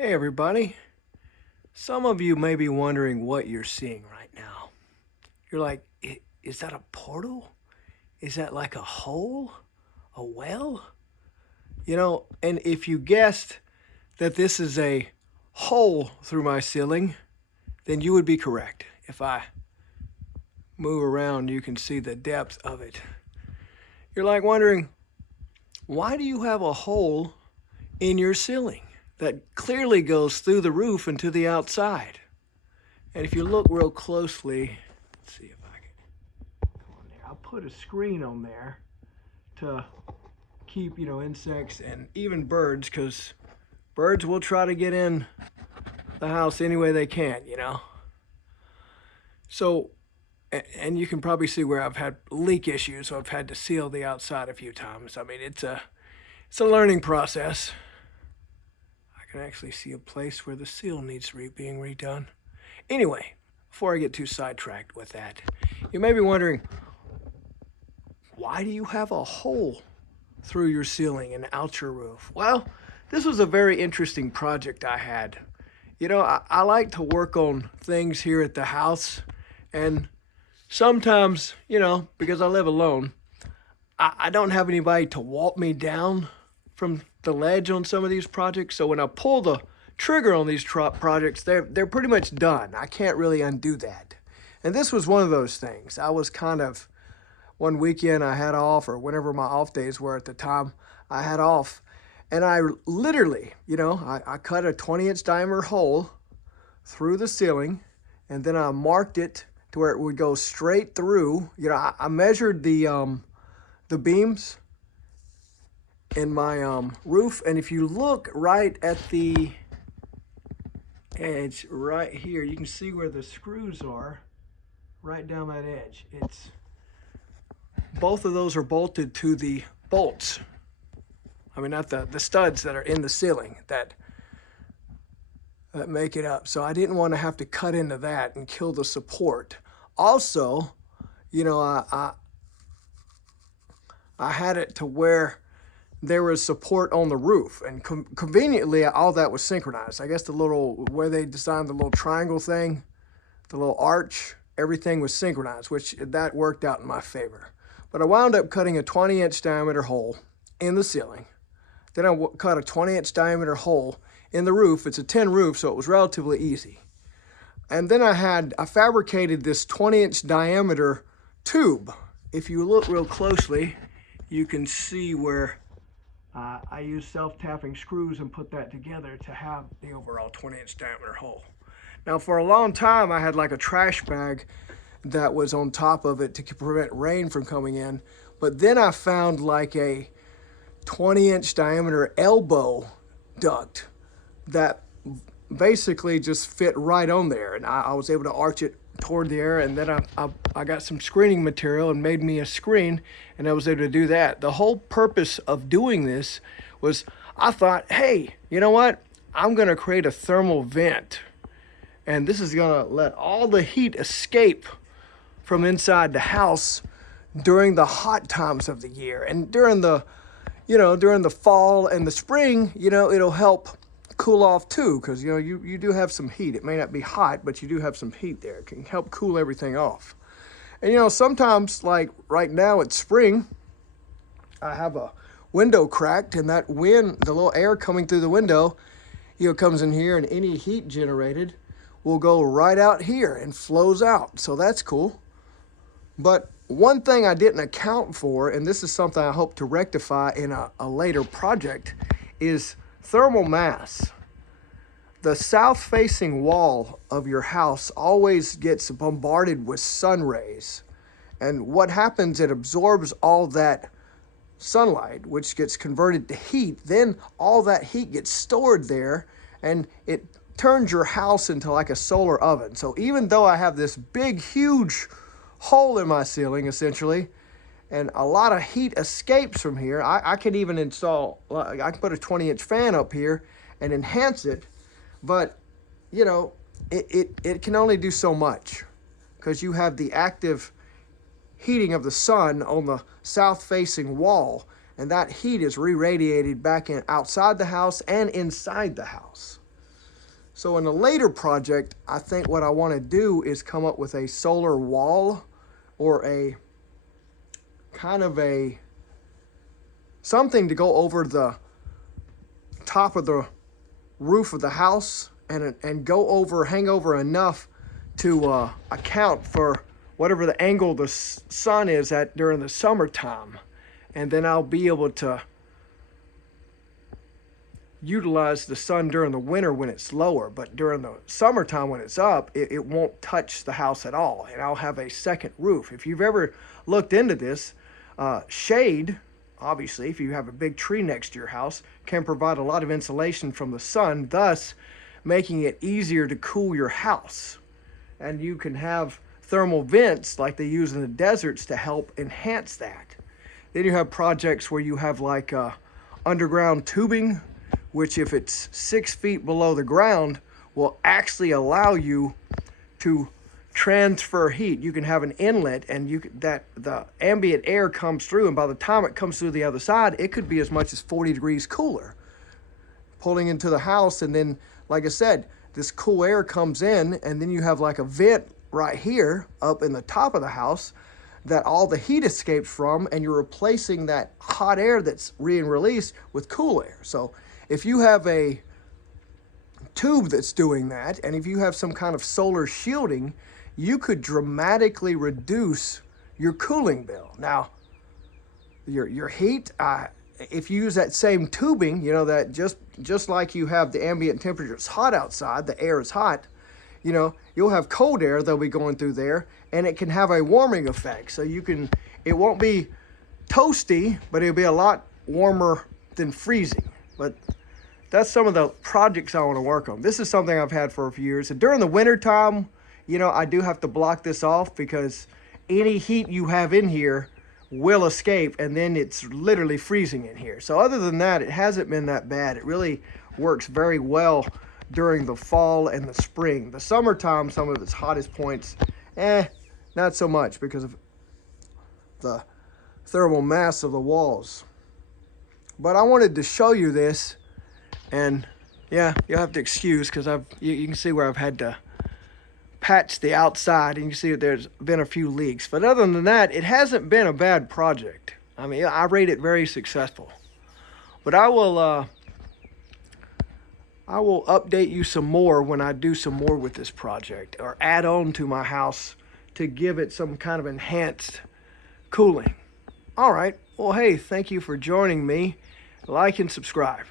Hey everybody. Some of you may be wondering what you're seeing right now. You're like, is that a portal? Is that like a hole? A well? And if you guessed that this is a hole through my ceiling, then you would be correct. If I move around, you can see the depth of it. You're like wondering, why do you have a hole in your ceiling that clearly goes through the roof and to the outside? And if you look real closely, let's see if I can go on there. I'll put a screen on there to keep, insects and even birds, because birds will try to get in the house any way they can. So, and you can probably see where I've had leak issues, so I've had to seal the outside a few times. I mean, it's a learning process. I can actually see a place where the seal needs being redone. Anyway, before I get too sidetracked with that, you may be wondering, why do you have a hole through your ceiling and out your roof? Well, this was a very interesting project I had. I like to work on things here at the house, and sometimes, because I live alone, I don't have anybody to walk me down from the ledge on some of these projects. So when I pull the trigger on these projects, they're pretty much done. I can't really undo that. And this was one of those things. I was kind of, one weekend I had off, or whenever my off days were at the time, I had off. And I literally, I cut a 20-inch diameter hole through the ceiling, and then I marked it to where it would go straight through. I measured the beams in my roof, and if you look right at the edge right here, you can see where the screws are right down that edge. Both of those are bolted to the bolts. I mean, not the studs that are in the ceiling that make it up. So I didn't want to have to cut into that and kill the support. Also, I had it to where there was support on the roof, and conveniently all that was synchronized. I guess where they designed the little triangle thing, the little arch, everything was synchronized, which that worked out in my favor. But I wound up cutting a 20-inch diameter hole in the ceiling. Then I cut a 20-inch diameter hole in the roof. It's a tin roof, so it was relatively easy. And then I fabricated this 20-inch diameter tube. If you look real closely, you can see where I used self-tapping screws and put that together to have the overall 20-inch diameter hole. Now, for a long time, I had like a trash bag that was on top of it to prevent rain from coming in. But then I found like a 20-inch diameter elbow duct that basically just fit right on there. And I was able to arch it toward the air, and then I got some screening material and made me a screen, and I was able to do that. The whole purpose of doing this was, I thought, hey, you know what? I'm going to create a thermal vent, and this is going to let all the heat escape from inside the house during the hot times of the year. And during the fall and the spring, it'll help cool off too, because you do have some heat. It may not be hot, but you do have some heat there. It can help cool everything off. And sometimes, like right now it's spring, I have a window cracked, and that wind, the little air coming through the window, comes in here, and any heat generated will go right out here and flows out. So that's cool. But one thing I didn't account for, and this is something I hope to rectify in a later project, is thermal mass. The south-facing wall of your house always gets bombarded with sun rays. And what happens, it absorbs all that sunlight, which gets converted to heat. Then all that heat gets stored there, and it turns your house into like a solar oven. So even though I have this big, huge hole in my ceiling, essentially, and a lot of heat escapes from here, I can even install, I can put a 20-inch fan up here and enhance it, but, it can only do so much, because you have the active heating of the sun on the south-facing wall, and that heat is re-radiated back outside the house and inside the house. So in a later project, I think what I want to do is come up with a solar wall, or a kind of a something to go over the top of the roof of the house, and go over, hang over enough to account for whatever the angle the sun is at during the summertime. And then I'll be able to utilize the sun during the winter when it's lower, but during the summertime when it's up, it won't touch the house at all, and I'll have a second roof. If you've ever looked into this, shade, obviously, if you have a big tree next to your house, can provide a lot of insulation from the sun, thus making it easier to cool your house. And you can have thermal vents like they use in the deserts to help enhance that. Then you have projects where you have like underground tubing, which if it's 6 feet below the ground will actually allow you to transfer heat. You can have an inlet, and that the ambient air comes through, and by the time it comes through the other side, it could be as much as 40 degrees cooler, pulling into the house. And then, like I said, this cool air comes in, and then you have like a vent right here up in the top of the house that all the heat escapes from, and you're replacing that hot air that's being released with cool air. So if you have a tube that's doing that, and if you have some kind of solar shielding, you could dramatically reduce your cooling bill. Now, your heat, if you use that same tubing, you know, that just like you have the ambient temperature, it's hot outside, the air is hot, you know, you'll have cold air that'll be going through there, and it can have a warming effect. So it won't be toasty, but it'll be a lot warmer than freezing. But that's some of the projects I want to work on. This is something I've had for a few years. And during the winter time, you know, I do have to block this off, because any heat you have in here will escape, and then it's literally freezing in here. So other than that, it hasn't been that bad. It really works very well during the fall and the spring. The summertime, some of its hottest points, not so much because of the thermal mass of the walls. But I wanted to show you this, and yeah, you'll have to excuse, because you can see where I've had to patch the outside, and you can see that there's been a few leaks. But other than that, it hasn't been a bad project. I mean, I rate it very successful. But I will update you some more when I do some more with this project, or add on to my house to give it some kind of enhanced cooling. All right. Well, hey, thank you for joining me. Like and subscribe.